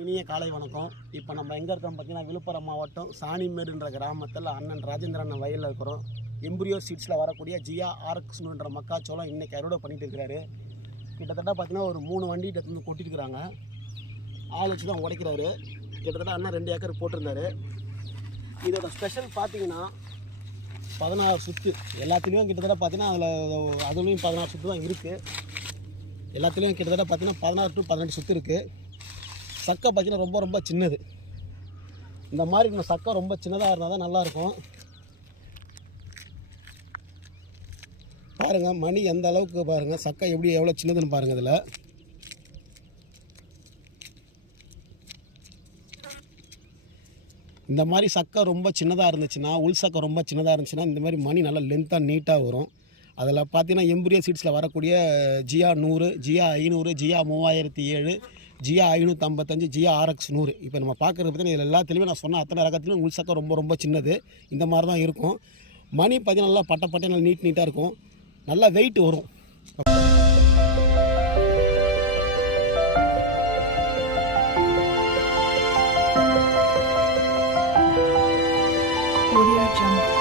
இனிய காலை வணக்கம். இப்போ நம்ம எங்கே இருக்கோம் பார்த்தீங்கன்னா விழுப்புரம் மாவட்டம் சாணிமேடுன்ற கிராமத்தில் அண்ணன் ராஜேந்திரன் வயலில் இருக்கிறோம். எம்புரியோ சீட்ஸில் வரக்கூடிய ஜியா ஆர்க்ஸ்னுன்ற மக்காச்சோளம் இன்றைக்கி அறுவடை பண்ணிட்டு இருக்கிறாரு. கிட்டத்தட்ட பார்த்தீங்கன்னா ஒரு மூணு வண்டி எடுத்து வந்து கொட்டிருக்கிறாங்க ஆள் வச்சு தான் உடைக்கிறாரு. கிட்டத்தட்ட அண்ணன் ரெண்டு ஏக்கர் போட்டிருந்தாரு. இதோட ஸ்பெஷல் பார்த்தீங்கன்னா பதினாறு சுற்று எல்லாத்துலேயும் கிட்டத்தட்ட பார்த்தீங்கன்னா அதில் அதுலேயும் பதினாறு சுற்று தான் இருக்குது எல்லாத்துலேயும் கிட்டத்தட்ட பார்த்தீங்கன்னா பதினாறு டு பதினெட்டு சுற்று இருக்குது சக்கை பார்த்தீங்கன்னா ரொம்ப ரொம்ப சின்னது. இந்த மாதிரி நம்ம சக்கை ரொம்ப சின்னதாக இருந்தால் தான் நல்லாயிருக்கும். பாருங்கள் மணி எந்த அளவுக்கு பாருங்கள் சக்கை எப்படி எவ்வளோ சின்னதுன்னு பாருங்கள் இதில். இந்த மாதிரி சக்கை ரொம்ப சின்னதாக இருந்துச்சுன்னா உள் சக்கை ரொம்ப சின்னதாக இருந்துச்சுன்னா இந்த மாதிரி மணி நல்லா லென்த்தாக நீட்டாக வரும். அதில் பார்த்தீங்கன்னா எம்புரியா சீட்ஸில் வரக்கூடிய ஜியா நூறு ஜியா ஐநூறு ஜியா மூவாயிரத்தி ஏழு ஜியா ஐநூற்றம்பத்தஞ்சு ஜியா ஆர்எக்ஸ் நூறு. இப்போ நம்ம பார்க்குறது பற்றி இதில் எல்லா நான் சொன்ன அத்தனை ரகத்துலையும் உள் சக்கம் ரொம்ப ரொம்ப சின்னது. இந்த மாதிரி தான் இருக்கும். மணி பார்த்தீங்கன்னா நல்லா பட்ட பட்டை நல்லா நீட் நீட்டாக இருக்கும். நல்லா வெயிட் வரும். Audio Jungle.